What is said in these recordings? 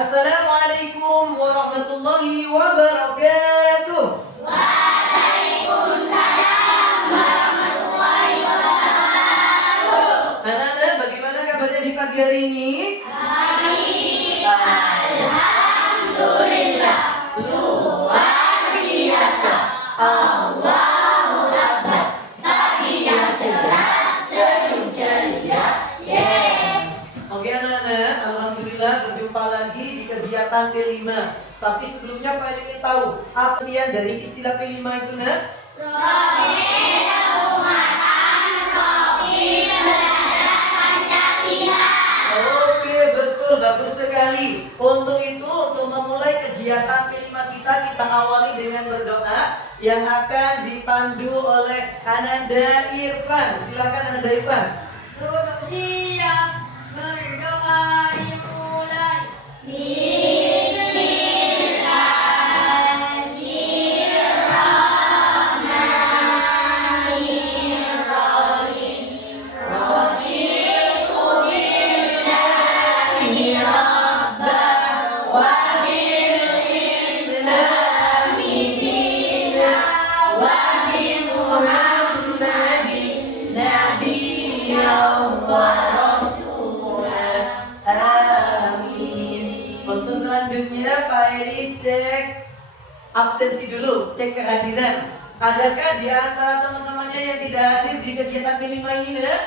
Assalamualaikum warahmatullahi wabarakatuh. Waalaikumsalam warahmatullahi wabarakatuh. Anak-anak, bagaimana kabarnya di pagi hari ini? Baik, alhamdulillah. Luar biasa. Allahu Akbar. Pagi yang cerah, senyum ceria. Yes. Oke anak-anak, alhamdulillah berjumpa lagi di kegiatan P5. Tapi sebelumnya Pak ingin tahu apa artian dari istilah P5 itu, nak? Profil Keumatan, Profil Belajar Pancasila. Oke, betul, bagus sekali. Untuk itu, untuk memulai kegiatan P5 kita awali dengan berdoa yang akan dipandu oleh Ananda Irfan. Silakan Ananda Irfan. Duduk siap, berdoa dimulai. Bismillahirrahmanirrahim. Raditu billahi rabban wa bil islami dinan wa bi Muhammadin nabiyyan wa rasulah. Amin. Untuk selanjutnya Pak Eri cek absensi dulu, cek kehadiran. Adakah di antara teman-temannya yang tidak hadir di kegiatan P5 ini, nak?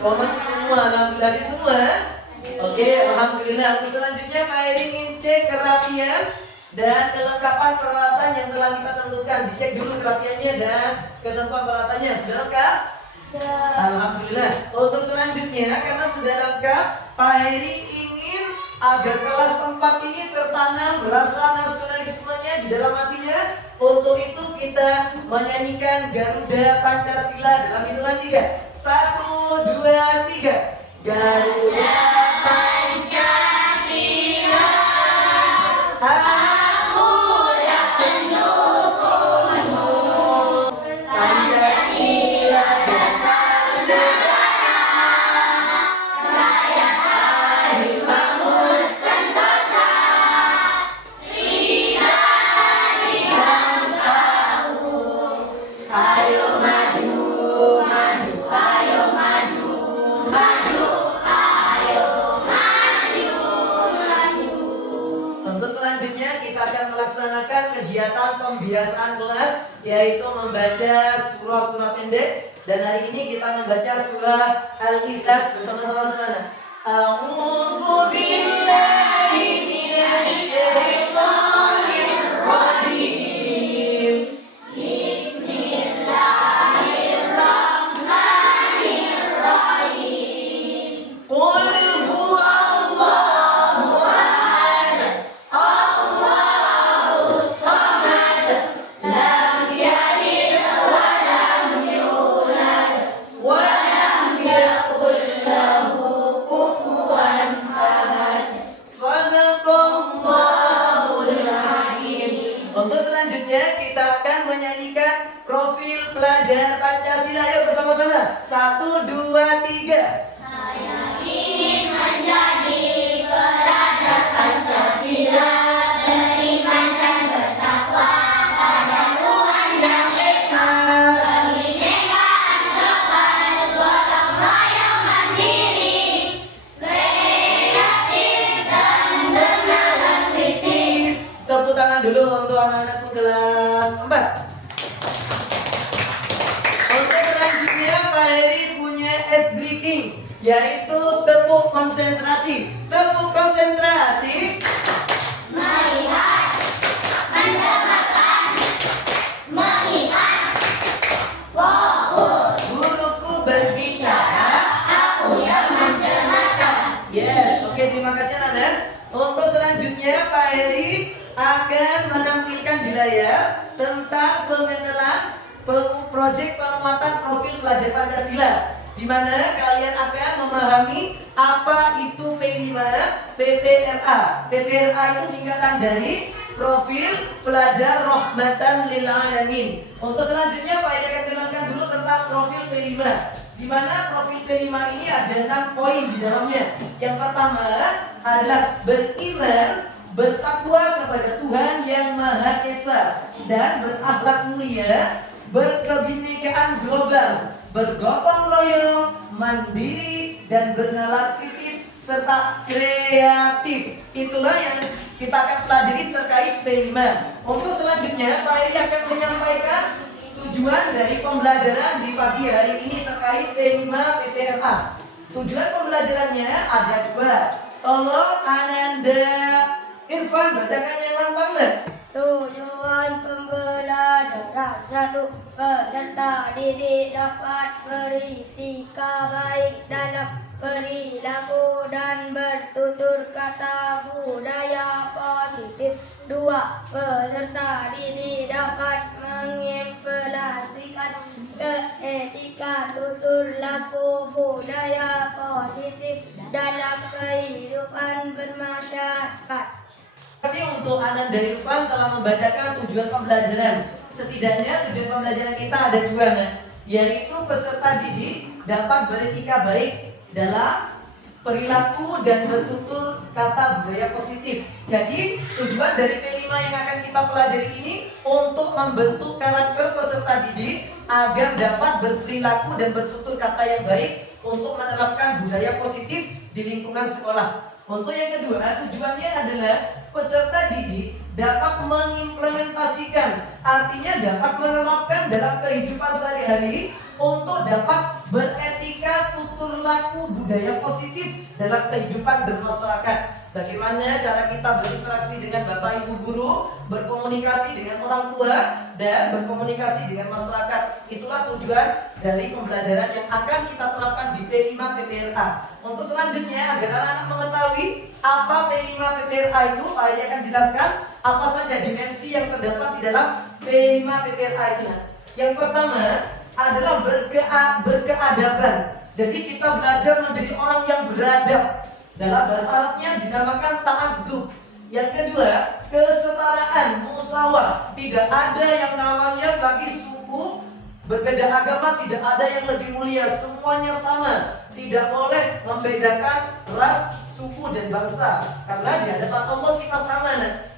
Oh, masih semua, alhamdulillah hadir semua. Oke, alhamdulillah. Untuk selanjutnya Pak Eri ingin cek kerapian dan kelengkapan peralatan yang telah kita tentukan. Dicek dulu kerapiannya dan ketentuan peralatannya. Sudah lengkap? Alhamdulillah. Untuk selanjutnya, karena sudah lengkap, Pak Heri ingin agar kelas 4 ini tertanam rasa nasionalismenya di dalam hatinya. Untuk itu kita menyanyikan Garuda Pancasila dalam hitungan 3. 1, 2, 3. Garuda Pancasila, Akulah pendukungmu. Pancasila dasar negara, rakyat adil makmur sentosa, di bangsaku. Ayo maju, maju, ayo maju, maju, ayo maju, maju. Untuk selanjutnya kita akan melaksanakan kegiatan pembiasaan kelas, yaitu membaca surah-surah pendek. Dan hari ini kita membaca surah Al-Ikhlas bersama-sama sana. A'udzu billahi minasy syaithanir rajim. Bismillahirrahmanirrahim. Qul huwallahu ahad, Allahus samad, lam yalid wa lam yulad, wa lam yakul lahu kufuwan ahad. Shadaqallahul azim. Untuk selanjutnya kita akan menyanyikan profil pelajar Pancasila. Ayo bersama-sama. 1, 2, 3. Saya ingin menjadi pelajar Pancasila, beriman dan bertakwa pada Tuhan yang Esa, kebinekaan global, gotong royong mandiri, kreatif dan bernalar kritis. Tepuk tangan dulu untuk anak-anakku kelas 4. Untuk selanjutnya Pak Heri punya S breaking, yaitu tepuk konsentrasi. Tepuk konsentrasi. Melihat, mendengarkan, mengingat, fokus. Guruku berbicara, Aku yang mendengarkan. yes, oke, terima kasih anak-anak. Untuk selanjutnya Pak Heri akan menampilkan di layar tentang pengenalan proyek penguatan profil pelajar Pancasila, di mana kalian akan memahami apa itu P5 PPRA. PPRA itu singkatan dari Profil Pelajar Rahmatan Lil Alamin. Untuk selanjutnya Pak Heri akan kenalkan dulu tentang profil P5, di mana profil P5 ini ada 6 poin di dalamnya. Yang pertama adalah beriman, bertakwa kepada Tuhan yang Maha Esa, dan berakhlak mulia, berkebinekaan global, bergotong royong, mandiri, dan bernalar kritis serta kreatif. Itulah yang kita akan pelajari terkait P5. Untuk selanjutnya Pak Heri akan menyampaikan tujuan dari pembelajaran di pagi hari ini terkait P5 PPRA. Tujuan pembelajarannya ada 2. Tolong Ananda Irfan bacakan yang lantang deh. Tujuan pembelajaran 1. Peserta didik dapat beretika baik dalam perilaku dan bertutur kata budaya positif. 2. Peserta didik dapat mengimplementasikan etika tutur laku budaya positif dalam kehidupan bermasyarakat. Terima kasih untuk Ananda Irfan telah membacakan tujuan pembelajaran. Setidaknya tujuan pembelajaran kita ada 2, nah, yaitu peserta didik dapat beretika baik dalam perilaku dan bertutur kata budaya positif. Jadi tujuan dari P5 yang akan kita pelajari ini untuk membentuk karakter peserta didik agar dapat berperilaku dan bertutur kata yang baik untuk menerapkan budaya positif di lingkungan sekolah. Untuk yang kedua, tujuannya adalah peserta didik dapat mengimplementasikan, artinya dapat menerapkan dalam kehidupan sehari-hari untuk dapat beretika tutur laku budaya positif dalam kehidupan bermasyarakat. Bagaimana cara kita berinteraksi dengan Bapak Ibu guru, berkomunikasi dengan orang tua, dan berkomunikasi dengan masyarakat. Itulah tujuan dari pembelajaran yang akan kita terapkan di P5 PPRA. Untuk selanjutnya, agar anak-anak mengetahui apa P5 PPRA itu, Pak Heri akan jelaskan apa saja dimensi yang terdapat di dalam P5 PPRA itu. Yang pertama adalah berkeadaban. Jadi kita belajar menjadi orang yang beradab. Dalam bahasa Arabnya dinamakan ta'addub. Yang kedua, kesetaraan, musawah. Tidak ada yang namanya lagi suku berbeda agama, tidak ada yang lebih mulia, semuanya sama. Tidak boleh membedakan ras, suku, dan bangsa. Karena di hadapan Allah kita sama.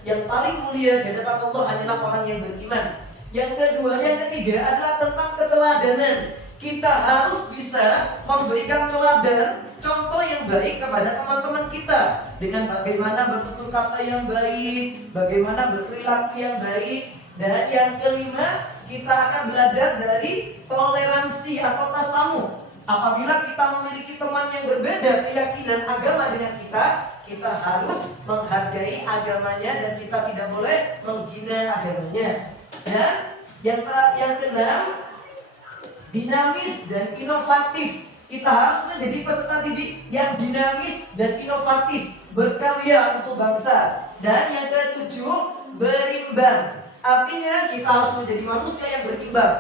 Yang paling mulia di hadapan Allah hanyalah orang yang beriman. Yang ketiga adalah tentang keteladanan. Kita harus bisa memberikan teladan, contoh yang baik kepada teman-teman kita dengan bagaimana bertutur kata yang baik, bagaimana berperilaku yang baik. Dan yang kelima, kita akan belajar dari toleransi atau tasamu. Apabila kita memiliki teman yang berbeda keyakinan agama dengan kita harus menghargai agamanya dan kita tidak boleh menghina agamanya. Dan yang keenam, dinamis dan inovatif. Kita harus menjadi peserta didik yang dinamis dan inovatif, berkarya untuk bangsa. Dan yang ketujuh, berimbang. Artinya kita harus menjadi manusia yang berimbang.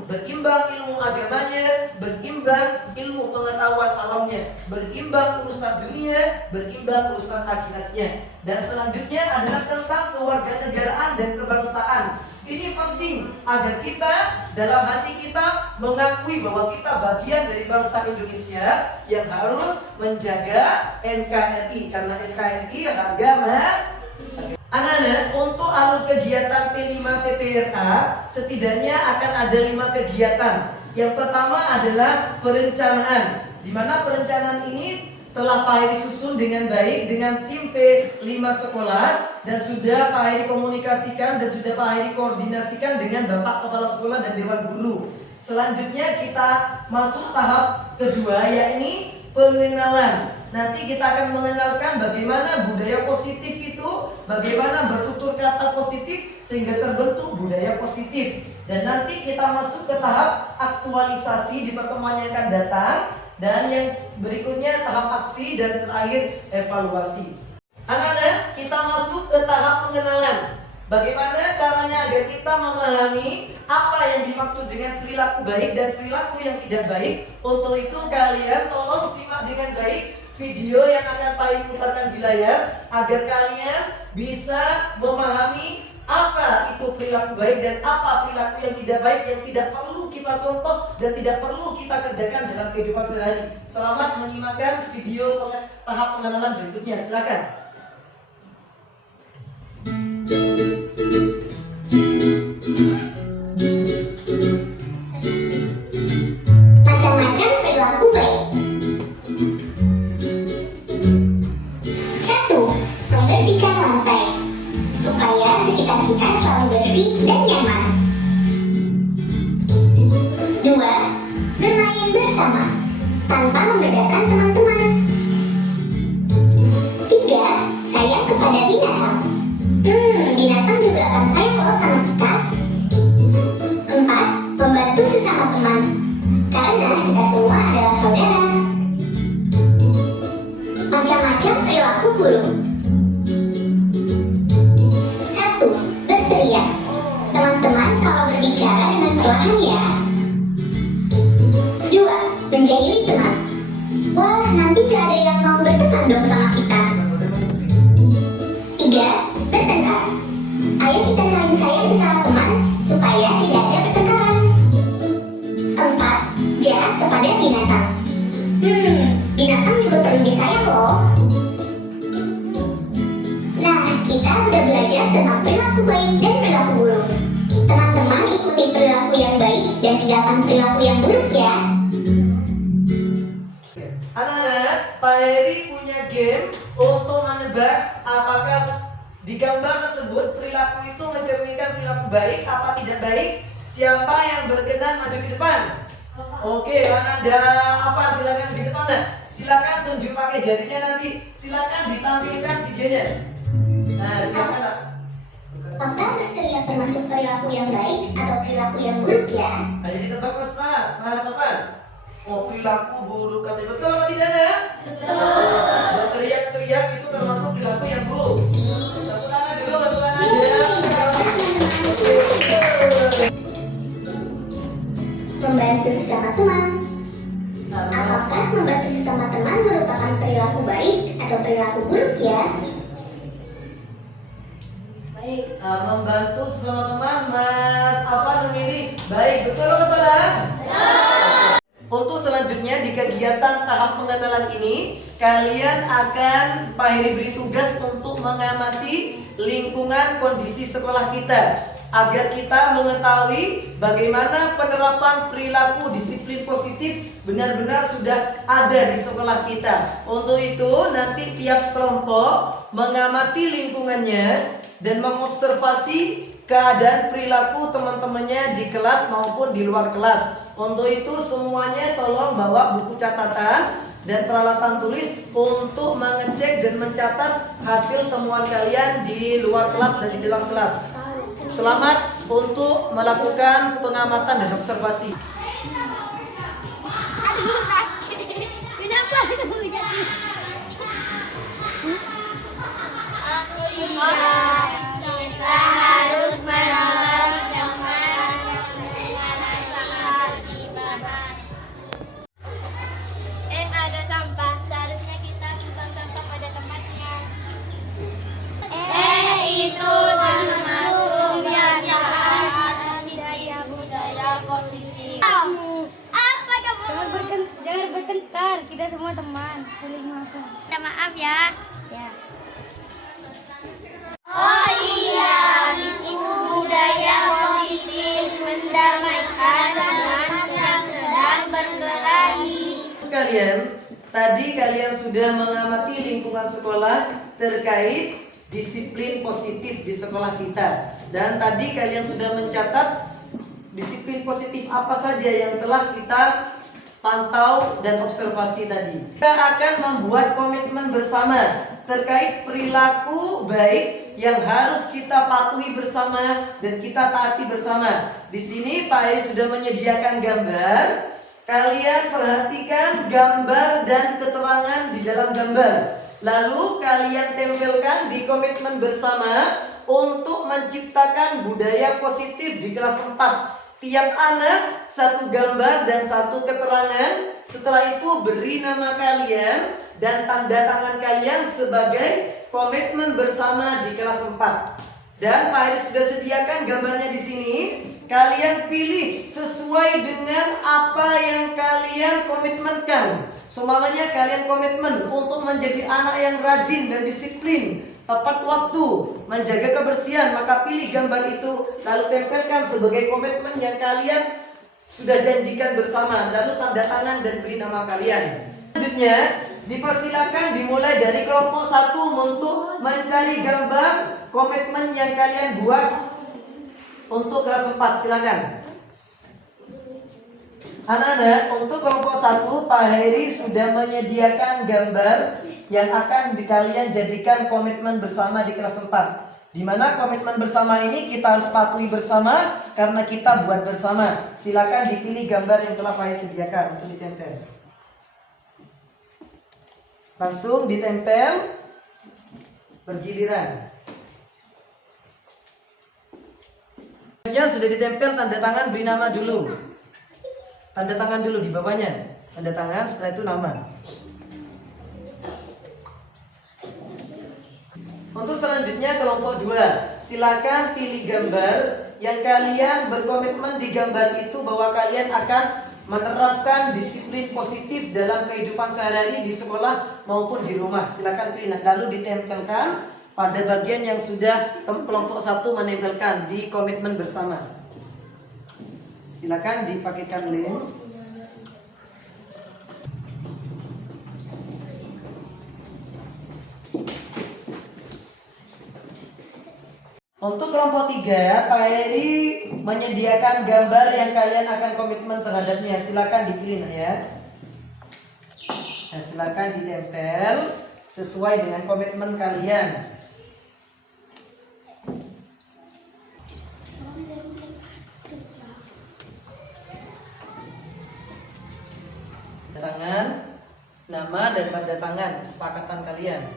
Berimbang ilmu agamanya, berimbang ilmu pengetahuan alamnya, berimbang urusan dunia, berimbang urusan akhiratnya. Dan selanjutnya adalah tentang kewarganegaraan dan kebangsaan. Ini penting agar kita dalam hati kita mengakui bahwa kita bagian dari bangsa Indonesia yang harus menjaga NKRI, karena NKRI harga mati. Anak-anak, untuk alur kegiatan P5 PPRA setidaknya akan ada 5 kegiatan. Yang pertama adalah perencanaan, di mana perencanaan ini telah Pak Heri susun dengan baik dengan tim P5 sekolah, dan sudah Pak Heri komunikasikan dan sudah Pak Heri koordinasikan dengan Bapak Kepala Sekolah dan Dewan Guru. Selanjutnya kita masuk tahap kedua, yakni pengenalan. Nanti kita akan mengenalkan bagaimana budaya positif itu, bagaimana bertutur kata positif sehingga terbentuk budaya positif. Dan nanti kita masuk ke tahap aktualisasi di pertemuan yang akan datang. Dan yang berikutnya tahap aksi dan terakhir evaluasi. Anak-anak, kita masuk ke tahap pengenalan. Bagaimana caranya agar kita memahami apa yang dimaksud dengan perilaku baik dan perilaku yang tidak baik. Untuk itu kalian tolong simak dengan baik video yang akan Pak putarkan di layar agar kalian bisa memahami apa itu perilaku baik dan apa perilaku yang tidak baik yang tidak perlu kita contoh dan tidak perlu kita kerjakan dalam kehidupan sehari-hari. Selamat menyimakkan video tahap pengenalan berikutnya. Silakan. Macam-macam perilaku baik. 1. Membersihkan lantai supaya sekitar kita selalu bersih dan nyaman. 2. Bermain bersama tanpa membedakan teman-teman. 3. Sayang kepada binatang. Binatang juga akan sayang loh sama kita. 4. Membantu sesama teman karena kita semua adalah saudara. Macam-macam perilaku buruk. 1. Berteriak. Teman-teman kalau berbicara dengan perlahan ya. 2. Menjahili teman. Wah, nanti gak ada yang mau berteman dong sama kita. 3. Bertengkar. Ayo kita saling sayang sesama teman supaya tidak ada pertengkaran. 4. Jahat kepada binatang. Binatang juga perlu disayang loh. Nah, kita udah belajar tentang perilaku baik dan perilaku buruk. Teman-teman ikuti perilaku yang baik dan tinggalkan perilaku yang buruk ya. Anak-anak, Pak Heri punya game untuk menebak apakah di gambar tersebut perilaku itu mencerminkan perilaku baik apa tidak baik. Siapa yang berkenan maju ke depan? Oke, ada apa? Silakan maju ke depan. Nah, silakan tunjuk pakai jarinya nanti. Silakan ditampilkan videonya. Nah, silakan. Nak. Apakah berteriak termasuk perilaku yang baik atau perilaku yang buruk ya? Ayo ditebak Mas Pak. Mas Afan. Oh, perilaku buruk katanya betul atau tidak, Nak? Betul. Berteriak-teriak itu termasuk perilaku yang buruk. Tepuk tangan dulu, tepuk tangan aja. Membantu sesama teman. Apakah membantu sesama teman merupakan perilaku baik atau perilaku buruk ya? Baik. Membantu sesama teman, Mas Afan memilih baik. Betul atau salah? Untuk selanjutnya di kegiatan tahap pengenalan ini, kalian akan Pak Heri beri tugas untuk mengamati lingkungan kondisi sekolah kita agar kita mengetahui bagaimana penerapan perilaku disiplin positif benar-benar sudah ada di sekolah kita. Untuk itu nanti tiap kelompok mengamati lingkungannya dan mengobservasi keadaan perilaku teman-temannya di kelas maupun di luar kelas. Untuk itu semuanya tolong bawa buku catatan dan peralatan tulis untuk mengecek dan mencatat hasil temuan kalian di luar kelas dan di dalam kelas. Selamat untuk melakukan pengamatan dan observasi. Kita harus menolong teman dengan rasa bahan. Ada sampah, seharusnya kita buang sampah pada tempatnya. Itu termasuk kebiasaan budaya positif. Apa kamu? Jangan bertengkar, kita semua teman, saling maafkan. Minta maaf ya. Ya. Oh iya, itu budaya positif mendamaikan teman yang sedang berkelahi. Sekalian, tadi kalian sudah mengamati lingkungan sekolah terkait disiplin positif di sekolah kita. Dan tadi kalian sudah mencatat disiplin positif apa saja yang telah kita pantau dan observasi tadi. Kita akan membuat komitmen bersama terkait perilaku baik yang harus kita patuhi bersama dan kita taati bersama. Di sini Pak Heri sudah menyediakan gambar. Kalian perhatikan gambar dan keterangan di dalam gambar. Lalu kalian tempelkan di komitmen bersama untuk menciptakan budaya positif di kelas 4. Tiap anak satu gambar dan satu keterangan. Setelah itu beri nama kalian dan tanda tangan kalian sebagai komitmen bersama di kelas 4. Dan Pak Heri sudah sediakan gambarnya di sini. Kalian pilih sesuai dengan apa yang kalian komitmenkan. Semuanya kalian komitmen untuk menjadi anak yang rajin dan disiplin, tepat waktu, menjaga kebersihan, maka pilih gambar itu lalu tempelkan sebagai komitmen yang kalian sudah janjikan bersama, lalu tanda tangan dan beri nama kalian. Selanjutnya dipersilakan dimulai dari kelompok 1 untuk mencari gambar komitmen yang kalian buat untuk kelas 4. Silakan. Anak-anak, untuk kelompok 1 Pak Heri sudah menyediakan gambar yang akan kalian jadikan komitmen bersama di kelas 4. Di mana komitmen bersama ini kita harus patuhi bersama karena kita buat bersama. Silakan dipilih gambar yang telah Pak Heri sediakan untuk ditempel. Langsung ditempel bergiliran. Sudah ditempel, tanda tangan, beri nama dulu. Tanda tangan dulu di bawahnya. Tanda tangan, setelah itu nama. Untuk selanjutnya kelompok 2, silakan pilih gambar yang kalian berkomitmen di gambar itu bahwa kalian akan menerapkan disiplin positif dalam kehidupan sehari-hari di sekolah maupun di rumah. Silakan pilih, lalu ditempelkan pada bagian yang sudah kelompok 1 menempelkan di komitmen bersama. Silakan dipakaikan lem. Untuk kelompok 3, Pak Heri menyediakan gambar yang kalian akan komitmen terhadapnya. Silakan dipilih ya. Nah, silakan ditempel sesuai dengan komitmen kalian. Tangan, nama dan tanda tangan kesepakatan kalian.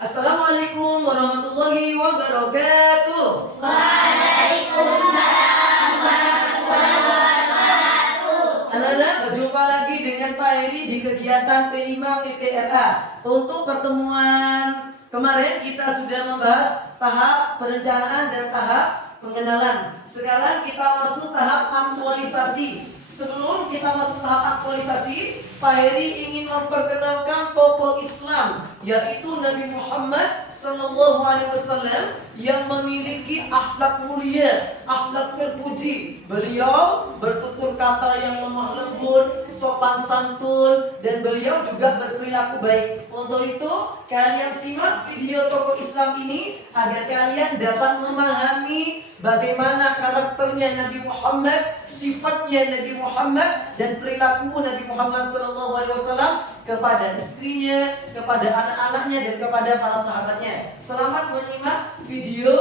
Assalamualaikum warahmatullahi wabarakatuh. Waalaikumsalam warahmatullahi wabarakatuh. Anak-anak, berjumpa lagi dengan Pak Heri di kegiatan P5 PPRA. Untuk pertemuan kemarin kita sudah membahas tahap perencanaan dan tahap pengenalan. Sekarang kita masuk tahap aktualisasi. Sebelum kita masuk tahap aktualisasi, Pak Heri ingin memperkenalkan tokoh Islam, yaitu Nabi Muhammad SAW yang memiliki akhlak mulia, akhlak terpuji. Beliau bertutur kata yang lemah lembut, sopan santun, dan beliau juga berperilaku baik. Untuk itu, kalian simak video tokoh Islam ini agar kalian dapat memahami bagaimana karakternya Nabi Muhammad, sifatnya Nabi Muhammad, dan perilaku Nabi Muhammad SAW kepada istrinya, kepada anak-anaknya, dan kepada para sahabatnya. Selamat menyimak video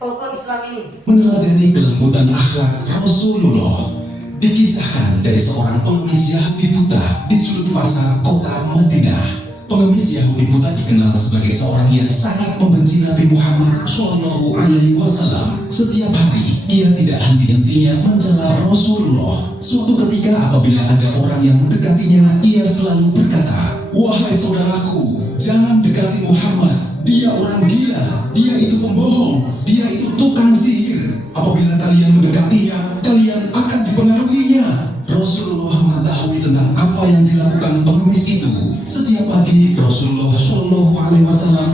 tokoh Islam ini. Meneladani kelembutan akhlak Rasulullah dikisahkan dari seorang pengemis Yahudi buta di sudut pasar kota Madinah. Pengemis Yahudi buta dikenal sebagai seorang yang sangat membenci Nabi Muhammad SAW. Setiap hari ia tidak henti-hentinya mencela Rasulullah. Suatu ketika apabila ada orang yang mendekatinya, ia selalu berkata, "Wahai saudaraku, jangan dekati Muhammad. Dia orang gila, dia itu pembohong, dia itu tukang sihir. Apabila kalian mendekatinya, kalian akan dipengaruhinya." Rasulullah mengetahui tentang apa yang dilakukan pengemis itu. Setiap pagi Rasulullah SAW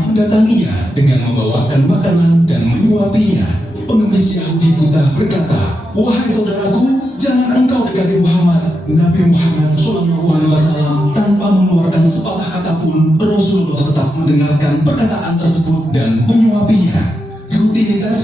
mendatanginya dengan membawakan makanan dan menyuapinya. Pengemis Yahudi buta berkata, "Wahai saudaraku, jangan engkau dekati Muhammad." Nabi Muhammad SAW tanpa mengeluarkan sepatah kata pun, Rasulullah tetap mendengarkan perkataan tersebut dan menyuapinya. Rutinitas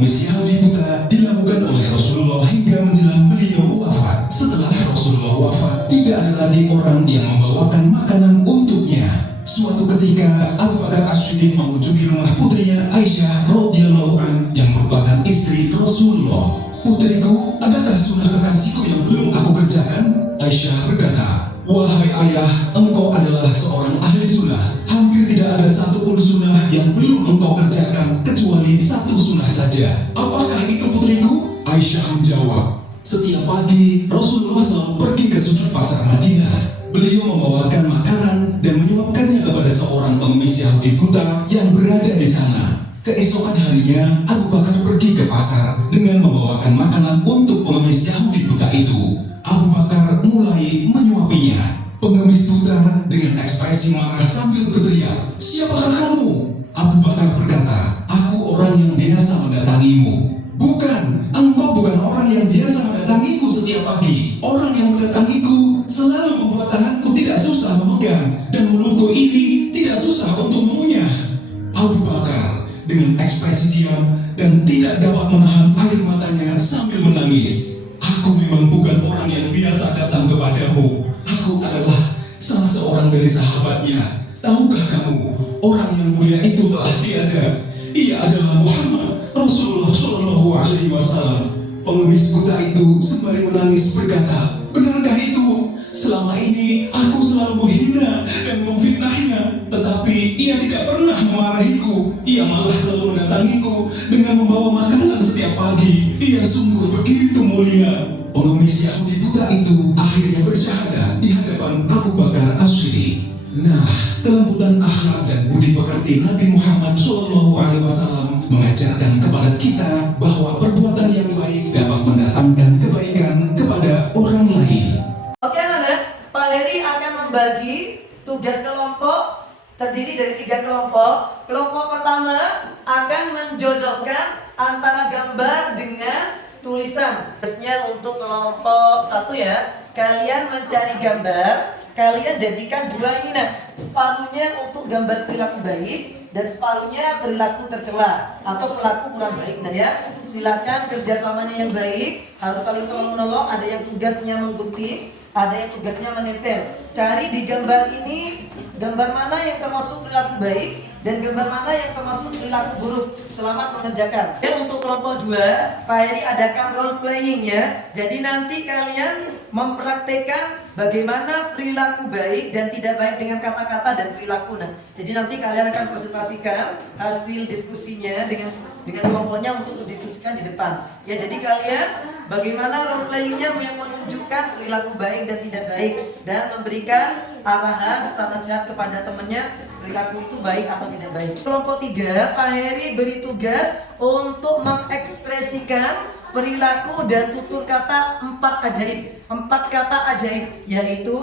pengemis Yahudi buta dilakukan oleh Rasulullah hingga menjelang beliau wafat. Setelah Rasulullah wafat, tidak ada lagi orang yang membawakan makanan untuknya. Suatu ketika Abu Bakar As-Siddiq mengunjungi rumah putrinya Aisyah radhiyallahu anha yang merupakan istri Rasulullah. "Putriku, adakah sunnah kekasihku yang belum aku kerjakan?" Aisyah berkata, "Wahai ayah, engkau adalah seorang ahli sunnah. Hampir tidak ada satupun sunnah yang belum engkau kerjakan kecuali satu sunnah saja. Apakah itu, putriku?" Aisyah menjawab, "Setiap pagi Rasulullah selalu pergi ke sudut pasar Madinah. Beliau membawakan makanan dan menyuapkannya kepada seorang pengemis Yahudi buta yang berada di sana. Keesokan harinya, Abu Bakar pergi ke pasar dengan membawakan makanan untuk pengemis Yahudi buta itu. Abu Bakar mulai menyuapinya. Pengemis buta dengan ekspresi marah sambil berteriak, "Siapakah kamu?" Abu Bakar berkata, "Aku orang yang biasa mendatangimu." "Bukan, engkau bukan orang yang biasa mendatangiku setiap pagi. Orang yang mendatangiku selalu membuat tanganku tidak susah memegang dan mulutku ini tidak susah untuk mengunyah." Abu Bakar dengan ekspresi diam dan tidak dapat menahan air matanya sambil menangis. "Aku memang bukan orang yang biasa datang kepadamu. Aku adalah salah seorang dari sahabatnya. Tahukah kamu, orang yang mulia itu telah tiada. Ia adalah Muhammad Rasulullah Shallallahu Alaihi Wasallam." Pengemis buta itu sembari menangis berkata, "Benarkah itu? Selama ini aku selalu menghina dan memfitnahnya, tetapi ia tidak pernah memarahiku. Ia malah selalu mendatangiku dengan membawa makanan setiap pagi. Ia sungguh begitu mulia." Pengemis Yahudi buta itu akhirnya bersyahadat di hadapan Abu Bakar As-Siddiq. Nah, kelembutan akhlak dan budi pekerti Nabi Muhammad SAW mengajarkan kepada kita bahwa perbuatan yang baik dapat mendatangkan kebaikan kepada orang lain. Oke anak-anak, Pak Heri akan membagi tugas kelompok terdiri dari 3 kelompok. Kelompok pertama akan menjodohkan antara gambar dengan tulisan. Tugasnya untuk kelompok 1 ya, kalian mencari gambar, kalian jadikan 2 ini nah, separuhnya untuk gambar perilaku baik dan separuhnya perilaku tercela atau perilaku kurang baik. Nah ya, silakan kerjasamanya yang baik, harus saling tolong menolong. Ada yang tugasnya menggunting, ada yang tugasnya menempel. Cari di gambar ini gambar mana yang termasuk perilaku baik dan gambar mana yang termasuk perilaku buruk. Selamat mengerjakan. Dan untuk kelompok 2, Pak Heri adakan role playing ya. Jadi nanti kalian mempraktekkan bagaimana perilaku baik dan tidak baik dengan kata-kata dan perilaku. Nah, jadi nanti kalian akan presentasikan hasil diskusinya dengan kelompoknya untuk didiskusikan di depan. Ya, jadi kalian bagaimana role playingnya yang menunjukkan perilaku baik dan tidak baik dan memberikan arahan serta nasihat kepada temannya perilaku itu baik atau tidak baik. Kelompok 3, Pak Heri beri tugas untuk mengekspresikan perilaku dan tutur kata 4 ajaib. 4 kata ajaib yaitu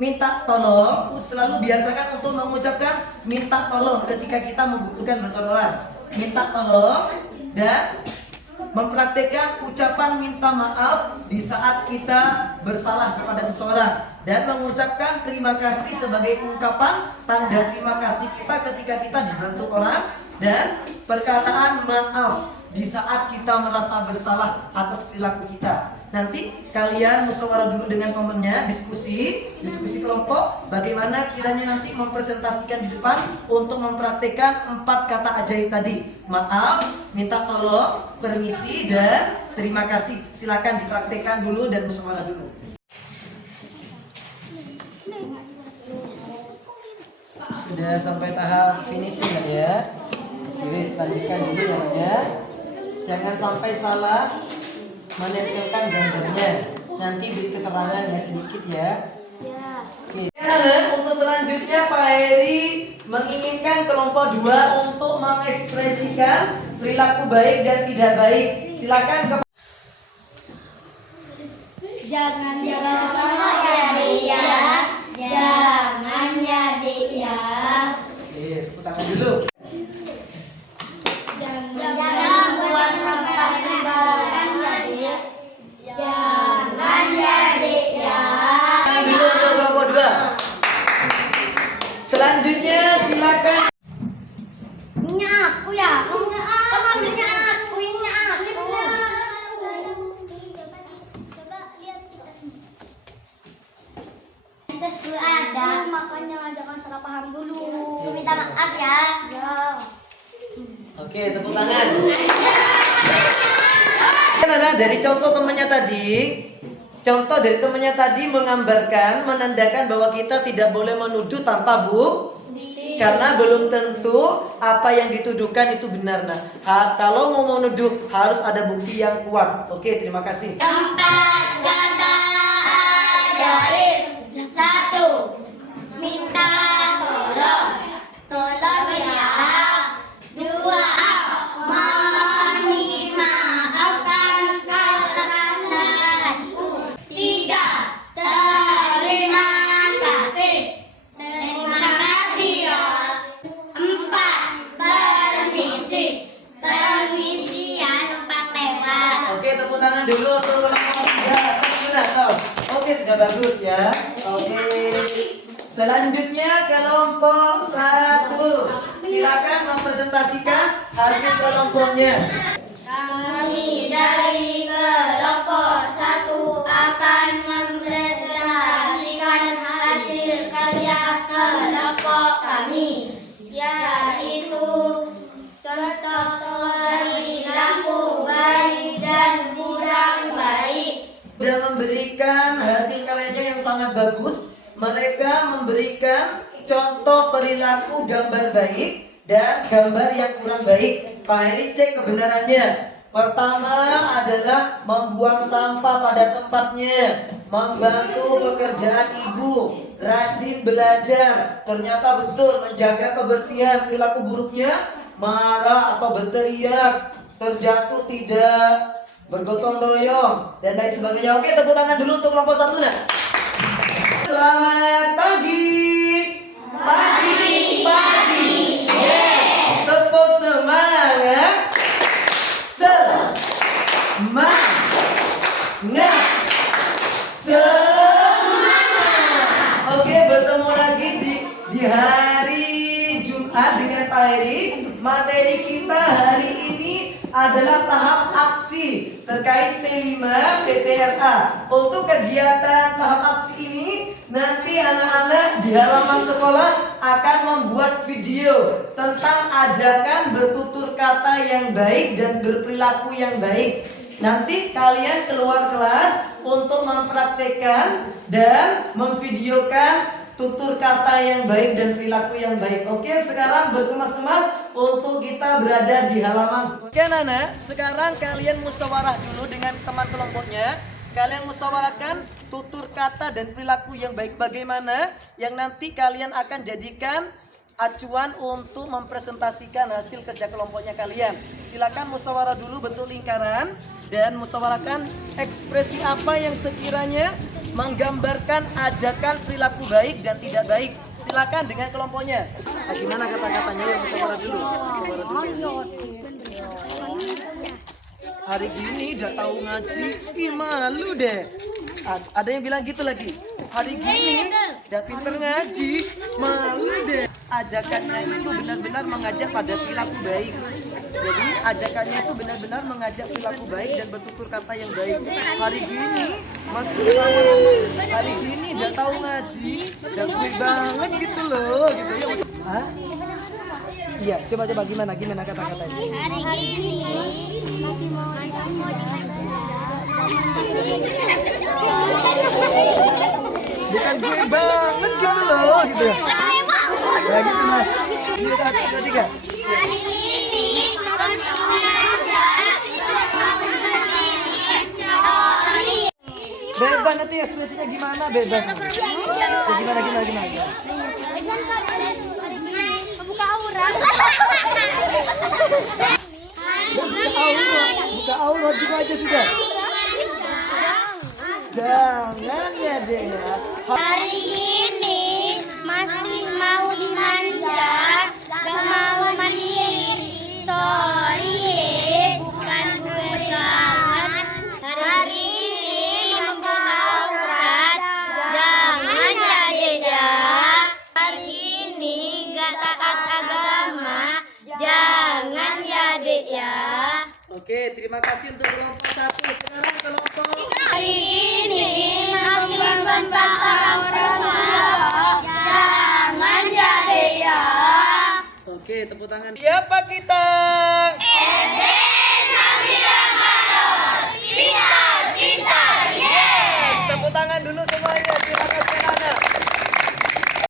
minta tolong. Selalu biasakan untuk mengucapkan minta tolong ketika kita membutuhkan pertolongan. Minta tolong dan mempraktikkan ucapan minta maaf di saat kita bersalah kepada seseorang dan mengucapkan terima kasih sebagai ungkapan tanda terima kasih kita ketika kita dibantu orang dan perkataan maaf di saat kita merasa bersalah atas perilaku kita. Nanti kalian musyawarah dulu dengan temannya, diskusi kelompok bagaimana kiranya nanti mempresentasikan di depan untuk mempraktikkan 4 kata ajaib tadi. Maaf, minta tolong, permisi, dan terima kasih. Silakan dipraktikkan dulu dan musyawarah dulu. Sudah sampai tahap finishing ya. Oke, lanjutkan dulu ya. Jangan sampai salah menempelkan gambarnya. Nanti beri keterangan ya sedikit ya. Oke. Nah, untuk selanjutnya Pak Heri menginginkan kelompok 2 untuk mengekspresikan perilaku baik dan tidak baik. Silakan ke Jangan ya dia, jangan ya dia. Oke, tepuk tangan dulu. Jangan buang sampah sembarangan ya dia. Jangan ya dia. Dulu untuk kelompok 2. Selanjutnya silakan. Punya aku ya. Kamu ambilnya aku ini. Gimana dari contoh temannya tadi? Contoh dari temannya tadi menggambarkan, menandakan bahwa kita tidak boleh menuduh tanpa bukti. Karena belum tentu apa yang dituduhkan itu benar. Nah, kalau mau menuduh harus ada bukti yang kuat. Oke, terima kasih. Tempat kata ajaib. 1. Minta tolong. Tolong ya. 2. Mohon dimaafkan kesalahanku. 3. Terima kasih. Terima kasih ya. 4. Permisi. Permisi ya, numpang lewat. Oke, tepuk tangan dulu untuk kelompok 3. Sudah, oke, sudah bagus ya. Oke. Selanjutnya kelompok 1. Silakan mempresentasikan hasil kelompoknya. Kami dari kelompok 1 akan mempresentasikan hasil karya kelompok kami, yaitu contoh perilaku baik dan kurang baik. Sudah memberikan hasil karyanya yang sangat bagus. Mereka memberikan contoh perilaku gambar baik dan gambar yang kurang baik. Pak Heri cek kebenarannya. Pertama adalah membuang sampah pada tempatnya, membantu pekerjaan ibu, rajin belajar. Ternyata betul menjaga kebersihan. Perilaku buruknya marah atau berteriak, terjatuh tidak, bergotong royong dan lain sebagainya. Oke, tepuk tangan dulu untuk kelompok 1 nah. Selamat pagi. Pagi. Yes. Tepuk semangat. Semangat. Oke, bertemu lagi di hari Jumat dengan Pak Heri. Materi kita hari ini adalah tahap aksi terkait P5 PPRA. Untuk kegiatan tahap aksi ini nanti anak-anak di halaman sekolah akan membuat video tentang ajakan bertutur kata yang baik dan berperilaku yang baik. Nanti kalian keluar kelas untuk mempraktekkan dan memvideokan tutur kata yang baik dan perilaku yang baik. Oke, sekarang berkemas-kemas untuk kita berada di halaman sekolah. Oke, Nana, sekarang kalian musyawarah dulu dengan teman kelompoknya. Kalian musyawarahkan tutur kata dan perilaku yang baik bagaimana yang nanti kalian akan jadikan acuan untuk mempresentasikan hasil kerja kelompoknya kalian. Silakan musyawarah dulu bentuk lingkaran dan musyawarahkan ekspresi apa yang sekiranya menggambarkan ajakan perilaku baik dan tidak baik. Silakan dengan kelompoknya. Nah, gimana kata-katanya yang musyawarah dulu? Musyawarah dulu. Hari gini udah tahu ngaji, ih malu deh. Ada yang bilang gitu lagi. Hari gini udah pinter ngaji, malu deh. Ajakannya itu benar-benar mengajak pada perilaku baik. Jadi ajakannya itu benar-benar mengajak perilaku baik dan bertutur kata yang baik. Hari gini masih lama-lama. Hari gini udah tahu ngaji, udah gue banget gitu loh, gitu ya. Hah? Iya, coba gimana kata-katanya? Hari ini Bukan gue banget gitu loh, gitu ya. Ya gitu lah. Ini 1, 2, 3. Hari ini Bebas nanti ekspresinya gimana bebas. Ya, gimana. Buka aurat. Buka aurat juga aja sudah. Jangan ya deh ya. Hari ini masih mau dimanja, gak mau mandiri. Sorry, bukan gue banget. Hari ini membuka aurat, jangan ya Deda. Hari ini gak taat agama, jangan ya Dek ya. Oke, terima kasih untuk kelompok 1. Sekarang kelompok Hari ini masih membentak orang tua, jangan jadi ya. Oke, tepuk tangan. Siapa kita?